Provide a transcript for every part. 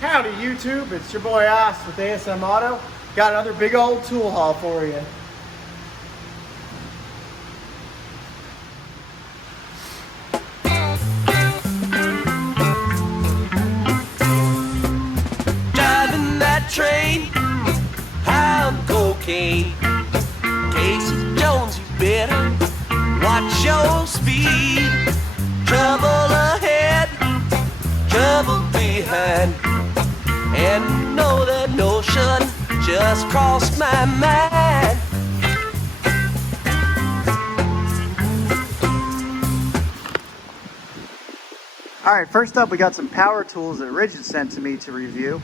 Howdy YouTube, it's your boy Oss with ASM Auto. Got another big old tool haul for you. Driving that train, high on cocaine. Casey Jones, you better watch your speed. Trouble ahead, trouble behind. And know that notion just crossed my mind. Alright, first up we got some power tools that Rigid sent to me to review.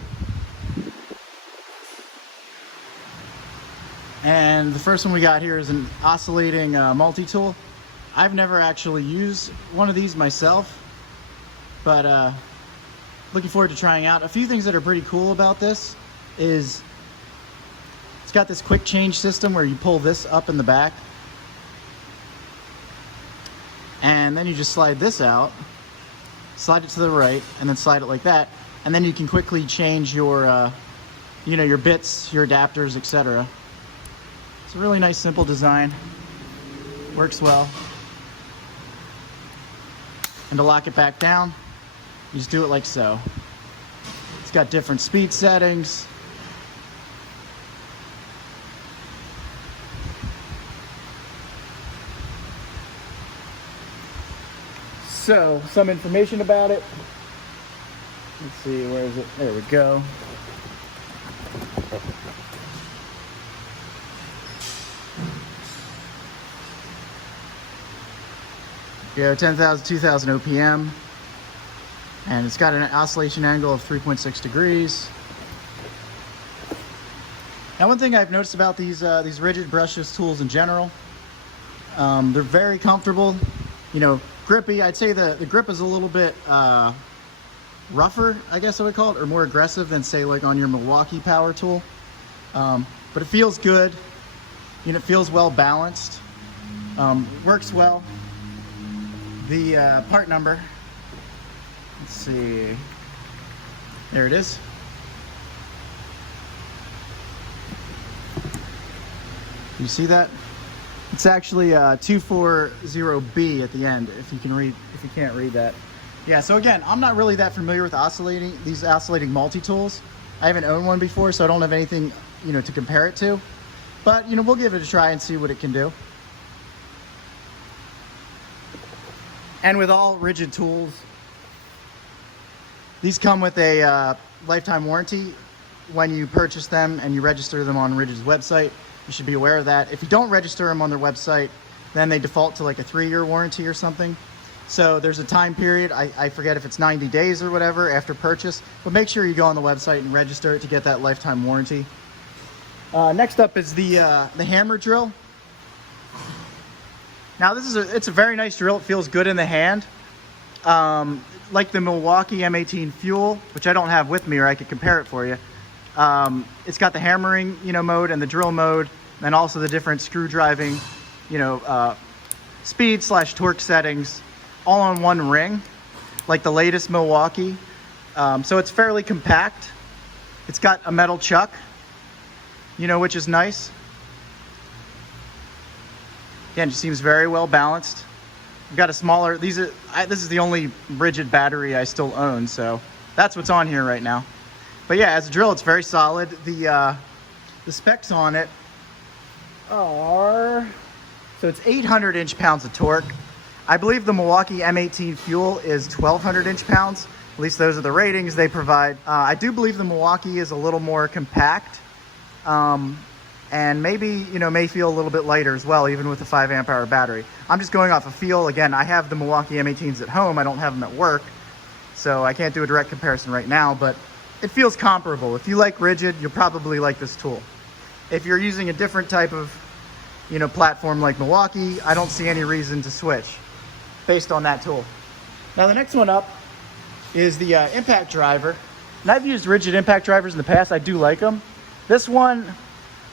And the first one we got here is an oscillating multi-tool. I've never actually used one of these myself, but looking forward to trying out. A few things that are pretty cool about this is it's got this quick change system where you pull this up in the back and then you just slide this out, slide it to the right, and then slide it like that, and then you can quickly change your your bits, your adapters, etc. It's a really nice simple design, works well. And to lock it back down, you just do it like so. It's got different speed settings. So, some information about it. Let's see, where is it? There we go. Yeah, 10,000, 2,000 OPM. And it's got an oscillation angle of 3.6 degrees. Now, one thing I've noticed about these rigid brushless tools in general, they're very comfortable, grippy. I'd say the grip is a little bit rougher, I guess I would call it, or more aggressive than, say, like on your Milwaukee power tool. But it feels good. It feels well balanced. Works well. The part number, let's see, there it is. You see that? It's actually 240B at the end, if you can't read that. Yeah, so again, I'm not really that familiar with these oscillating multi-tools. I haven't owned one before, so I don't have anything, to compare it to. But, we'll give it a try and see what it can do. And with all rigid tools, these come with a lifetime warranty when you purchase them and you register them on Rigid's website. You should be aware of that. If you don't register them on their website, then they default to like a 3-year warranty or something. So there's a time period, I forget if it's 90 days or whatever after purchase, but make sure you go on the website and register it to get that lifetime warranty. Next up is the hammer drill. Now it's a very nice drill. It feels good in the hand. Like the Milwaukee M18 Fuel, which I don't have with me, or I could compare it for you. It's got the hammering, mode and the drill mode, and also the different screw driving, speed / torque settings, all on one ring, like the latest Milwaukee. So it's fairly compact. It's got a metal chuck, which is nice. Again, it seems very well balanced. I've got a smaller, this is the only rigid battery I still own, so that's what's on here right now. But yeah, as a drill, it's very solid. The specs on it are, so it's 800 inch-pounds of torque. I believe the Milwaukee M18 Fuel is 1,200 inch-pounds. At least those are the ratings they provide. I do believe the Milwaukee is a little more compact. And maybe, may feel a little bit lighter as well, even with the 5 amp hour battery. I'm just going off a feel. Again, I have the Milwaukee M18s at home. I don't have them at work, so I can't do a direct comparison right now, but it feels comparable. If you like rigid, you'll probably like this tool. If you're using a different type of, platform like Milwaukee, I don't see any reason to switch based on that tool. Now, the next one up is the impact driver. And I've used rigid impact drivers in the past. I do like them. This one,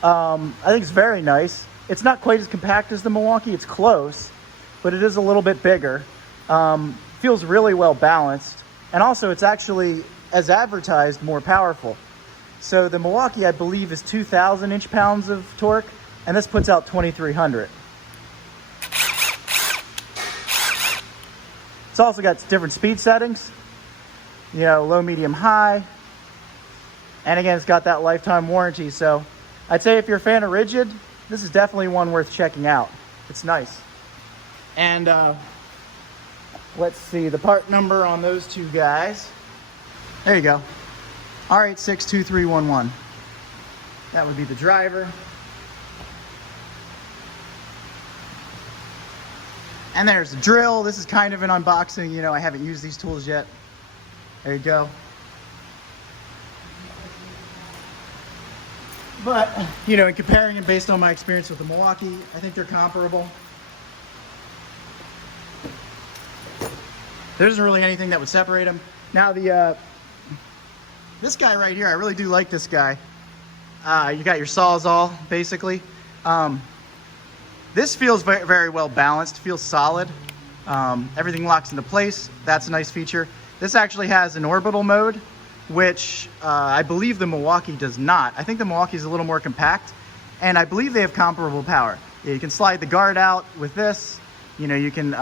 I think it's very nice. It's not quite as compact as the Milwaukee. It's close, but it is a little bit bigger. Feels really well balanced. And also it's actually as advertised, more powerful. So the Milwaukee, I believe, is 2,000 inch-pounds of torque, and this puts out 2,300. It's also got different speed settings, you know, low, medium, high. And again, it's got that lifetime warranty. So I'd say if you're a fan of rigid, this is definitely one worth checking out. It's nice. And let's see the part number on those two guys. There you go. R862311. That would be the driver. And there's the drill. This is kind of an unboxing. You know, I haven't used these tools yet. There you go. But, you know, in comparing them based on my experience with the Milwaukee, I think they're comparable. There isn't really anything that would separate them. Now, this guy right here, I really do like this guy. You got your Sawzall, basically. This feels very, very well balanced, feels solid. Everything locks into place. That's a nice feature. This actually has an orbital mode, which I believe the Milwaukee does not. I think the Milwaukee is a little more compact, and I believe they have comparable power. Yeah, you can slide the guard out with this. You know, you can,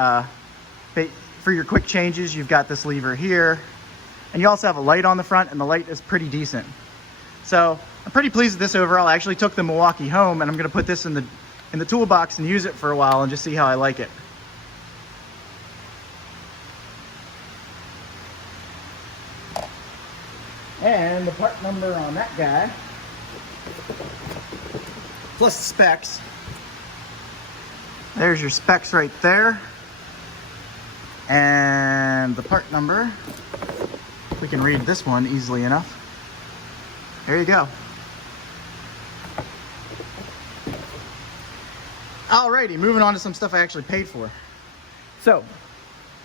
for your quick changes, you've got this lever here. And you also have a light on the front, and the light is pretty decent. So I'm pretty pleased with this overall. I actually took the Milwaukee home, and I'm gonna put this in the toolbox and use it for a while and just see how I like it. And the part number on that guy, plus the specs. There's your specs right there. And the part number, we can read this one easily enough. There you go. Alrighty, moving on to some stuff I actually paid for. So,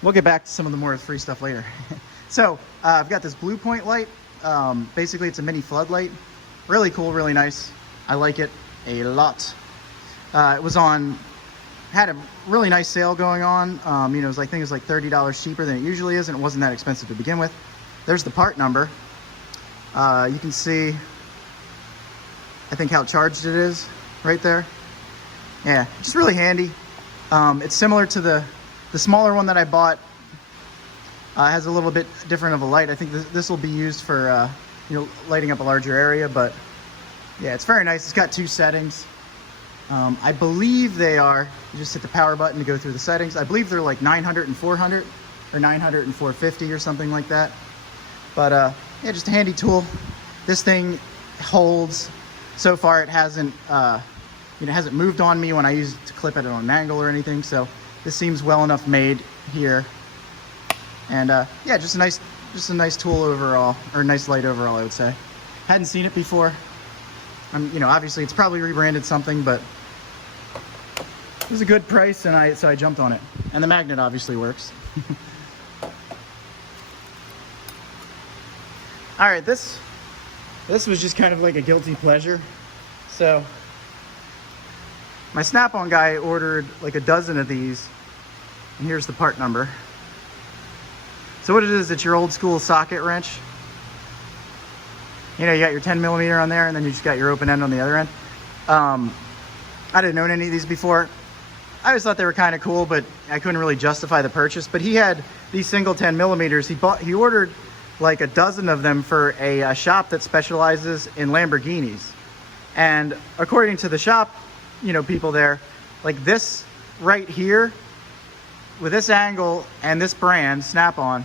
we'll get back to some of the more free stuff later. So, I've got this Blue Point light. Basically, it's a mini floodlight. Really cool, really nice. I like it a lot. It was on, had a really nice sale going on. You know, I think it was like $30 cheaper than it usually is, and it wasn't that expensive to begin with. There's the part number. You can see, I think, how charged it is right there. Yeah, just really handy. It's similar to the smaller one that I bought. Has a little bit different of a light. I think this will be used for you know, lighting up a larger area, but yeah, it's very nice. It's got two settings. I believe they are, you just hit the power button to go through the settings. I believe they're like 900 and 400 or 900 and 450 or something like that. But yeah, just a handy tool. This thing holds. So far it hasn't you know, hasn't moved on me when I use it to clip it on an angle or anything. So this seems well enough made here. And yeah, just a nice tool overall, or a nice light overall, I would say. Hadn't seen it before. You know, obviously it's probably rebranded something, but it was a good price, and so I jumped on it. And the magnet obviously works. All right, this was just kind of like a guilty pleasure. So my SnapOn guy ordered like a dozen of these, and here's the part number. So what it is, it's your old school socket wrench. You know, you got your 10mm on there, and then you just got your open end on the other end. I didn't own any of these before. I always thought they were kind of cool, but I couldn't really justify the purchase. But he had these single 10mm. He ordered like a dozen of them for a shop that specializes in Lamborghinis. And according to the shop, you know, people there, like this right here, with this angle and this brand, SnapOn,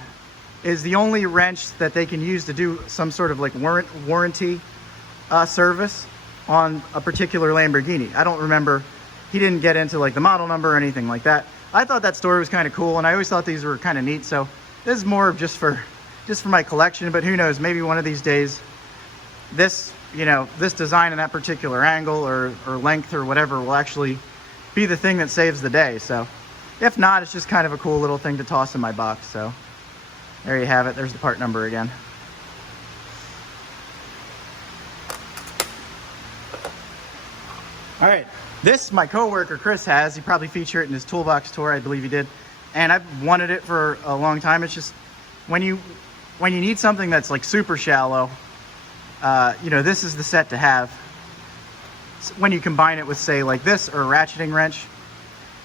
is the only wrench that they can use to do some sort of like warranty service on a particular Lamborghini. I don't remember, he didn't get into like the model number or anything like that. I thought that story was kind of cool, and I always thought these were kind of neat. So this is more of just for my collection, but who knows, maybe one of these days this, you know, this design and that particular angle or length or whatever will actually be the thing that saves the day. So if not, it's just kind of a cool little thing to toss in my box. So there you have it. There's the part number again. All right, this my coworker Chris has. He probably featured it in his toolbox tour, I believe he did. And I've wanted it for a long time. It's just when you when you need something that's like super shallow, you know, this is the set to have when you combine it with, say, like this or a ratcheting wrench.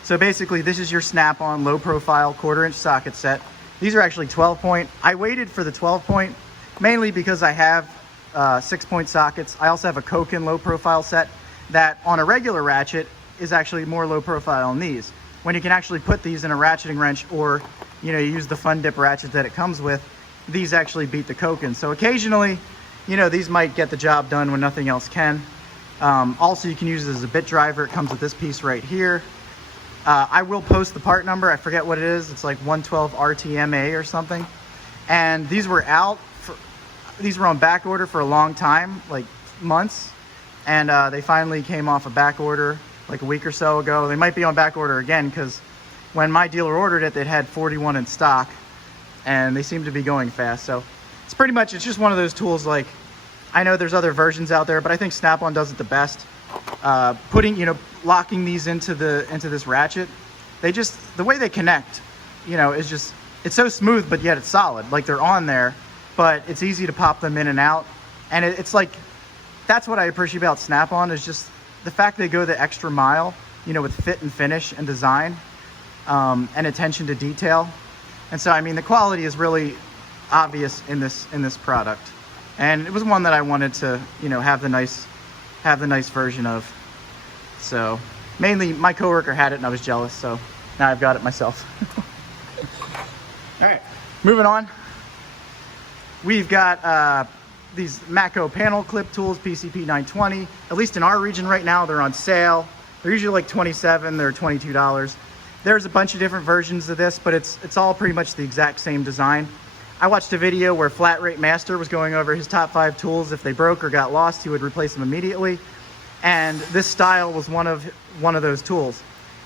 So basically, this is your Snap-on low profile 1/4-inch socket set. These are actually 12-point. I waited for the 12-point mainly because I have 6-point sockets. I also have a Koken low profile set that on a regular ratchet is actually more low profile than these. When you can actually put these in a ratcheting wrench, or you know, you use the fun dip ratchet that it comes with, these actually beat the Koken. So occasionally, you know, these might get the job done when nothing else can. Also, you can use it as a bit driver. It comes with this piece right here. I will post the part number. I forget what it is. It's like 112 RTMA or something. And these were these were on back order for a long time, like months. And they finally came off a back order like a week or so ago. They might be on back order again because when my dealer ordered it, they had 41 in stock and they seem to be going fast. So it's pretty much, it's just one of those tools. Like, I know there's other versions out there, but I think Snap-on does it the best. Putting, you know, locking these into this ratchet, the way they connect, you know, is just, it's so smooth, but yet it's solid. Like, they're on there, but it's easy to pop them in and out. And it's like, that's what I appreciate about Snap-on, is just the fact they go the extra mile, you know, with fit and finish and design, and attention to detail. And so, I mean, the quality is really obvious in this product. And it was one that I wanted to, you know, have the nice version of. So mainly my coworker had it and I was jealous, so now I've got it myself. All right, moving on. We've got these Matco panel clip tools, PCP 920. At least in our region right now, they're on sale. They're usually like $27, they're $22. There's a bunch of different versions of this, but it's all pretty much the exact same design. I watched a video where Flat Rate Master was going over his top 5 tools. If they broke or got lost, he would replace them immediately. And this style was one of those tools.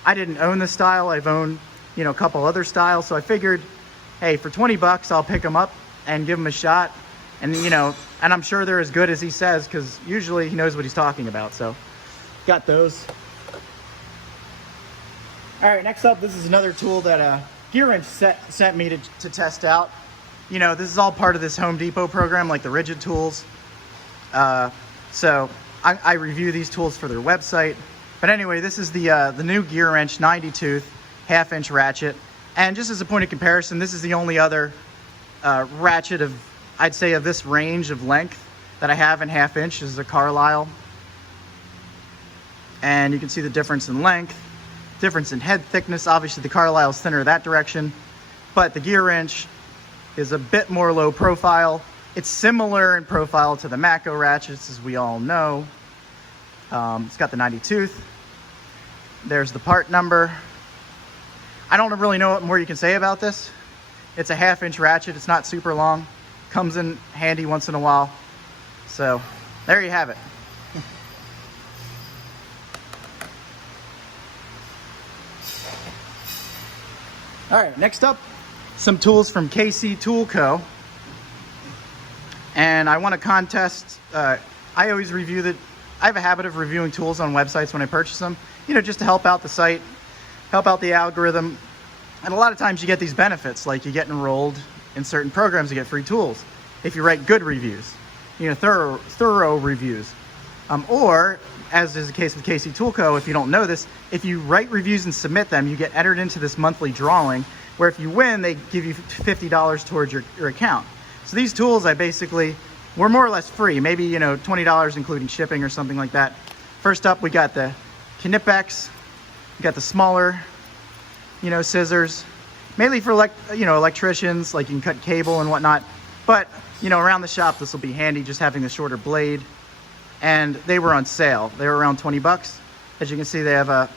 I didn't own this style. I've owned, you know, a couple other styles. So I figured, hey, for 20 bucks, I'll pick them up and give them a shot. And, you know, and I'm sure they're as good as he says, because usually he knows what he's talking about. So got those. All right, next up, this is another tool that Gear Wrench sent me to test out. You know, this is all part of this Home Depot program, like the rigid tools. So I review these tools for their website. But anyway, this is the new Gear Wrench 90 tooth 1/2-inch ratchet. And just as a point of comparison, this is the only other ratchet of, I'd say, of this range of length that I have in 1/2-inch. This is a Carlisle. And you can see the difference in length, difference in head thickness. Obviously the Carlisle is thinner that direction, but the Gear Wrench is a bit more low profile. It's similar in profile to the Matco ratchets, as we all know. It's got the 90 tooth. There's the part number. I don't really know what more you can say about this. It's a 1/2-inch ratchet. It's not super long. Comes in handy once in a while. So there you have it. All right, next up, some tools from KC Tool Co. And I want to contest, I always review I have a habit of reviewing tools on websites when I purchase them, you know, just to help out the site, help out the algorithm. And a lot of times you get these benefits, like you get enrolled in certain programs, you get free tools if you write good reviews, you know, thorough reviews. Or, as is the case with KC Tool Co., if you don't know this, if you write reviews and submit them, you get entered into this monthly drawing, where if you win, they give you $50 towards your account. So these tools, I basically, were more or less free, maybe, you know, $20 including shipping or something like that. First up, we got the Knipex. We got the smaller, you know, scissors, mainly for electricians, like you can cut cable and whatnot. But, you know, around the shop, this will be handy, just having the shorter blade. And they were on sale. They were around 20 bucks. As you can see, they have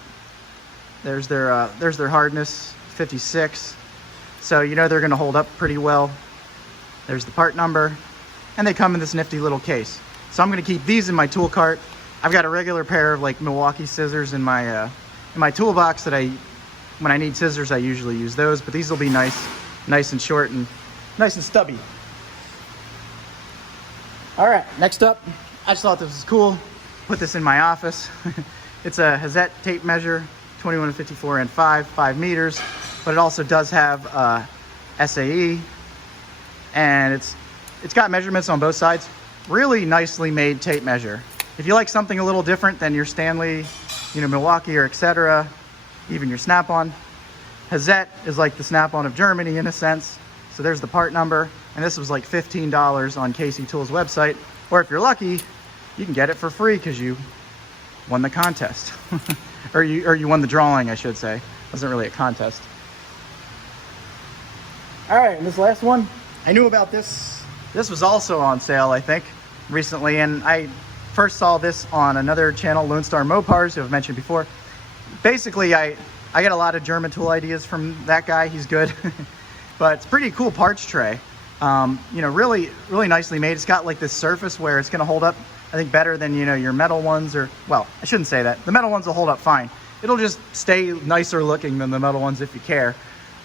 there's their hardness, 56. So you know they're gonna hold up pretty well. There's the part number. And they come in this nifty little case. So I'm gonna keep these in my tool cart. I've got a regular pair of like Milwaukee scissors in my toolbox that when I need scissors, I usually use those, but these will be nice and short and nice and stubby. All right, next up, I just thought this was cool. Put this in my office. It's a Hazette tape measure, 21 to 54 and 5 meters, but it also does have SAE. and it's got measurements on both sides. Really nicely made tape measure. If you like something a little different than your Stanley, you know, Milwaukee or etc., even your SnapOn, Hazette is like the SnapOn of Germany in a sense. So there's the part number, and this was like $15 on KC Tools website. Or if you're lucky, you can get it for free because you won the contest. or you won the drawing, I should say. It wasn't really a contest. All right, and this last one, I knew about this. This was also on sale, I think, recently, and I first saw this on another channel, Lone Star Mopars, who I've mentioned before. Basically, I get a lot of German tool ideas from that guy. He's good. But it's a pretty cool parts tray. You know, really nicely made. It's got like this surface where it's gonna hold up, I think, better than, you know, your metal ones, or, well, I shouldn't say that. The metal ones will hold up fine. It'll just stay nicer looking than the metal ones if you care.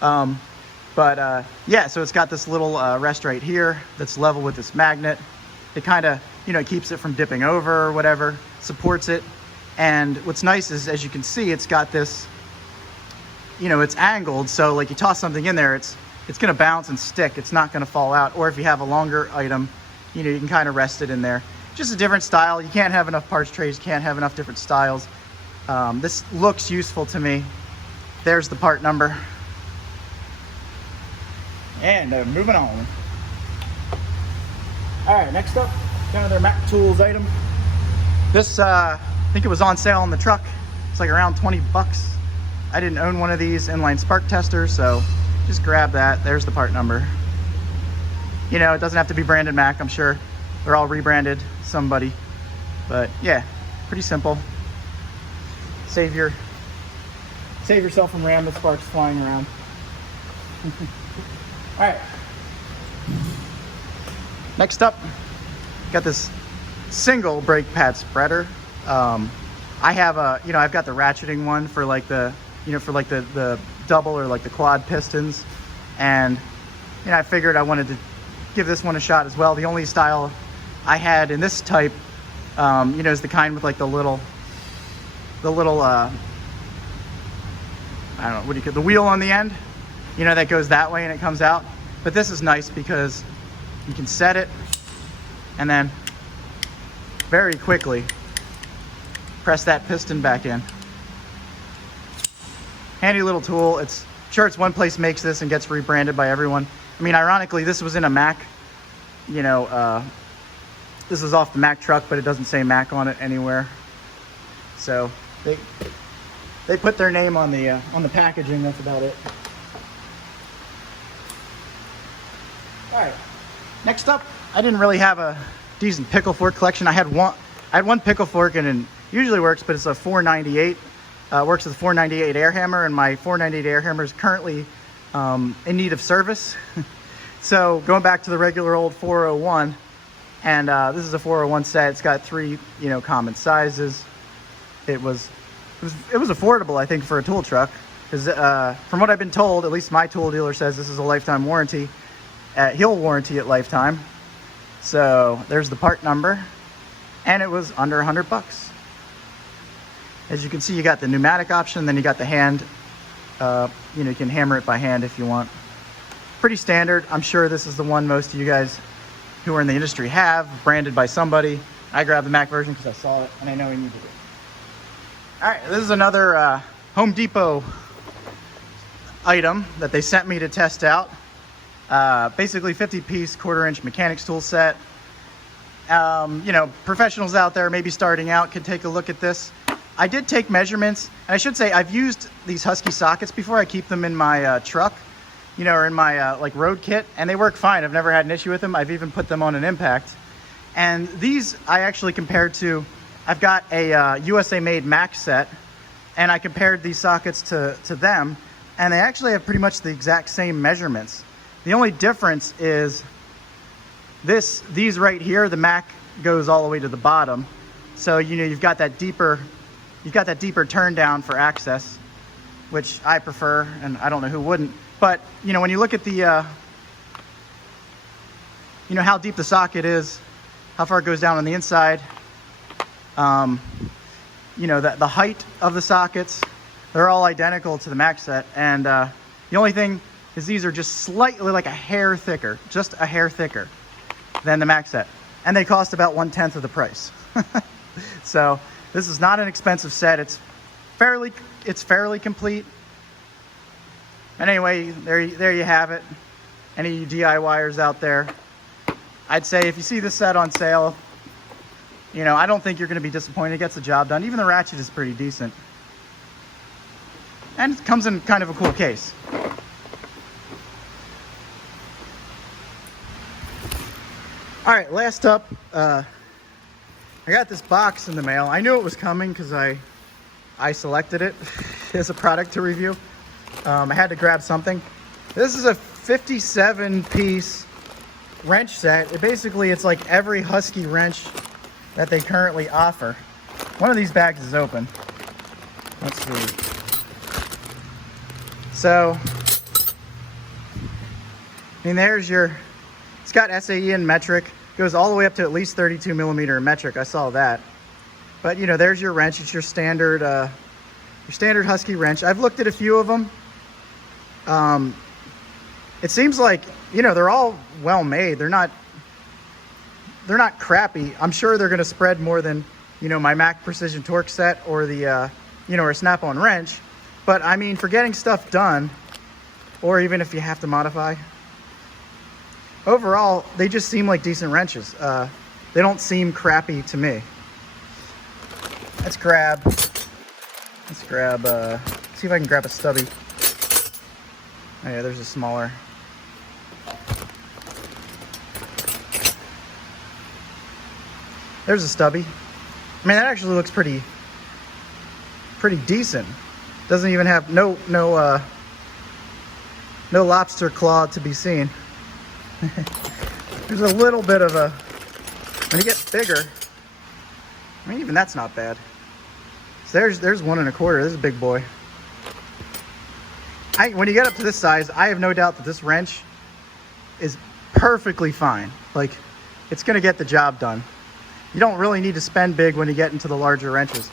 Yeah, so it's got this little rest right here that's level with this magnet. It kind of, you know, keeps it from dipping over or whatever, supports it. And what's nice is, as you can see, it's got this, you know, it's angled, so like you toss something in there, it's gonna bounce and stick. It's not gonna fall out. Or if you have a longer item, you know, you can kind of rest it in there. Just a different style. You can't have enough parts trays, you can't have enough different styles. This looks useful to me. There's the part number. And moving on. All right, next up, another Mac Tools item. This, I think it was on sale on the truck. It's like around 20 bucks. I didn't own one of these inline spark testers, so just grab that. There's the part number. You know, it doesn't have to be branded Mac, I'm sure. They're all rebranded somebody. But yeah, pretty simple. Save yourself from random sparks flying around. All right. Next up, got this single brake pad spreader. I have a, you know, I've got the ratcheting one for like the, you know, for like the double or like the quad pistons, and you know, I figured I wanted to give this one a shot as well. The only style I had in this type, you know, is the kind with like the little I don't know, what do you call the wheel on the end, you know, that goes that way and it comes out. But this is nice because you can set it and then very quickly press that piston back in. Handy little tool. It's sure it's one place makes this and gets rebranded by everyone. I mean, ironically, this was in a Mac, you know, this is off the Mac truck, but it doesn't say Mac on it anywhere. So they put their name on the packaging. That's about it. All right. Next up, I didn't really have a decent pickle fork collection. I had one pickle fork, and it usually works, but it's a 498. Works with a 498 air hammer, and my 498 air hammer is currently in need of service. So going back to the regular old 401, and this is a 401 set. It's got 3, you know, common sizes. It was affordable, I think, for a tool truck, because from what I've been told, at least my tool dealer says this is a lifetime warranty. He'll warranty it lifetime. So there's the part number, and it was under 100 bucks. As you can see, you got the pneumatic option, then you got the hand. You know, you can hammer it by hand if you want. Pretty standard. I'm sure this is the one most of you guys who are in the industry have, branded by somebody. I grabbed the Mac version because I saw it and I know we needed it. All right, this is another Home Depot item that they sent me to test out. Basically 50-piece quarter-inch mechanics tool set. You know, professionals out there maybe starting out could take a look at this. I did take measurements, and I should say I've used these Husky sockets before. I keep them in my truck, you know, or in my like road kit, and they work fine. I've never had an issue with them. I've even put them on an impact. And these I actually compared to, I've got a USA made Mac set, and I compared these sockets to them, and they actually have pretty much the exact same measurements. The only difference is these right here, the Mac goes all the way to the bottom. So, you know, you've got that deeper turn down for access, which I prefer, and I don't know who wouldn't. But, you know, when you look at the, you know, how deep the socket is, how far it goes down on the inside, you know, the height of the sockets, they're all identical to the Mac set. And the only thing is these are just slightly, like a hair thicker, just a hair thicker than the max set. And they cost about 1/10 of the price. So this is not an expensive set. It's fairly complete. And anyway, there you have it. Any DIYers out there, I'd say if you see this set on sale, you know, I don't think you're going to be disappointed. It gets the job done. Even the ratchet is pretty decent. And it comes in kind of a cool case. All right, last up, I got this box in the mail. I knew it was coming because I selected it as a product to review. I had to grab something. This is a 57-piece wrench set. It's like every Husky wrench that they currently offer. One of these bags is open. Let's see. So, I mean, there's your, it's got SAE in metric. Goes all the way up to at least 32 millimeter in metric. I saw that. But, you know, there's your wrench. It's your standard Husky wrench. I've looked at a few of them. It seems like, you know, they're all well made. They're not crappy. I'm sure they're going to spread more than, you know, my Mac Precision Torque set or the, you know, or SnapOn wrench. But I mean, for getting stuff done, or even if you have to modify, overall, they just seem like decent wrenches. They don't seem crappy to me. Let's grab, see if I can grab a stubby. Oh yeah, there's a smaller. There's a stubby. I mean, that actually looks pretty decent. Doesn't even have no lobster claw to be seen. There's a little bit of a, when it gets bigger, I mean, even that's not bad. So there's 1 1/4. This is a big boy. When you get up to this size, I have no doubt that this wrench is perfectly fine. Like, it's gonna get the job done. You don't really need to spend big when you get into the larger wrenches.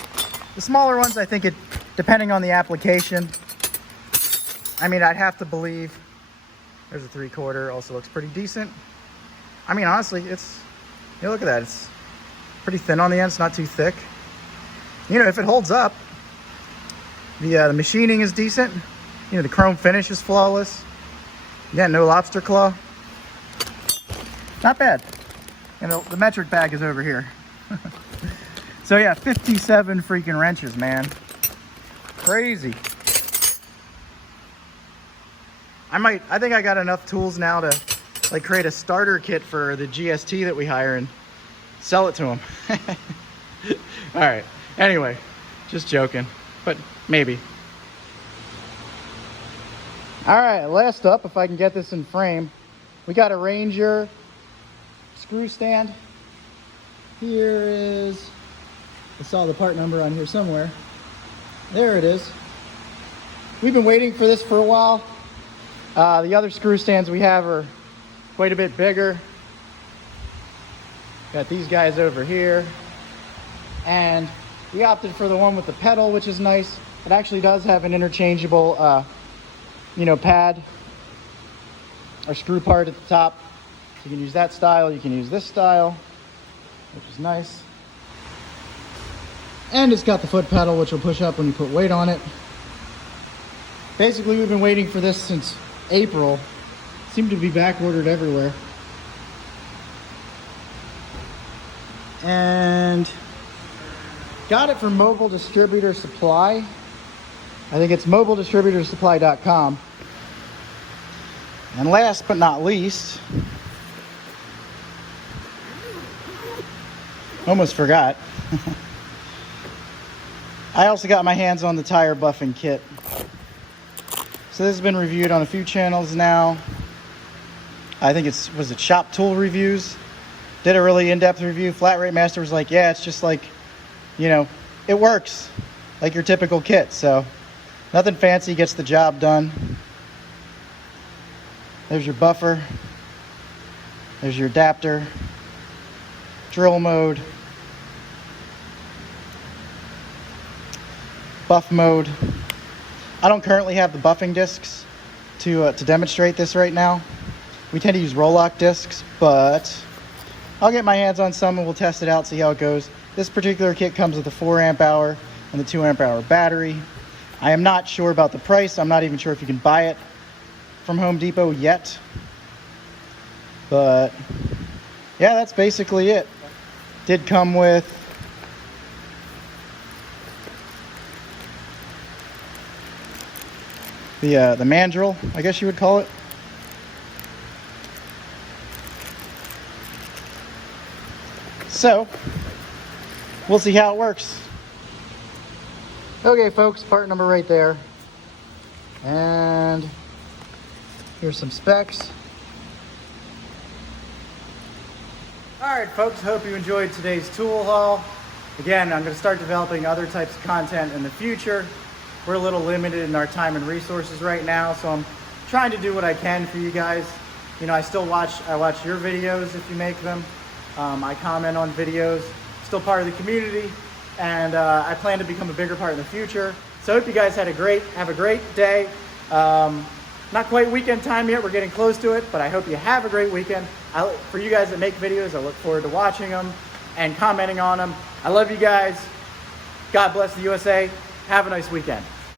The smaller ones, I think depending on the application, I mean, I'd have to believe. There's a 3/4, also looks pretty decent. I mean, honestly, you know, look at that. It's pretty thin on the end. It's not too thick. You know, if it holds up, the machining is decent. You know, the chrome finish is flawless. Yeah, no lobster claw. Not bad. You know, the metric bag is over here. So yeah, 57 freaking wrenches, man. Crazy. I think I got enough tools now to like create a starter kit for the GST that we hire and sell it to them. All right. Anyway, just joking, but maybe. All right, last up, if I can get this in frame, we got a Ranger screw stand. Here is, I saw the part number on here somewhere. There it is. We've been waiting for this for a while. The other screw stands we have are quite a bit bigger. Got these guys over here. And we opted for the one with the pedal, which is nice. It actually does have an interchangeable you know, pad or screw part at the top. So you can use that style, you can use this style, which is nice. And it's got the foot pedal, which will push up when you put weight on it. Basically, we've been waiting for this since April. Seemed to be back ordered everywhere. And got it from Mobile Distributor Supply. I think it's mobiledistributorsupply.com. And last but not least, almost forgot. I also got my hands on the tire buffing kit. So this has been reviewed on a few channels now. I think was it Shop Tool Reviews? Did a really in-depth review. Flat Rate Master was like, yeah, it's just like, you know, it works like your typical kit. So nothing fancy, gets the job done. There's your buffer. There's your adapter. Drill mode. Buff mode. I don't currently have the buffing discs to demonstrate this right now. We tend to use roll-lock discs, but I'll get my hands on some and we'll test it out, see how it goes. This particular kit comes with a 4 amp hour and the 2 amp hour battery. I am not sure about the price. I'm not even sure if you can buy it from Home Depot yet. But yeah, that's basically it. Did come with the mandrel, I guess you would call it. So we'll see how it works. Okay folks, part number right there. And here's some specs. Alright folks, hope you enjoyed today's tool haul. Again, I'm going to start developing other types of content in the future. We're a little limited in our time and resources right now, so I'm trying to do what I can for you guys. You know, I watch your videos if you make them. I comment on videos, still part of the community, and I plan to become a bigger part in the future. So I hope you guys have a great day. Not quite weekend time yet, we're getting close to it, but I hope you have a great weekend. For you guys that make videos, I look forward to watching them and commenting on them. I love you guys. God bless the USA. Have a nice weekend.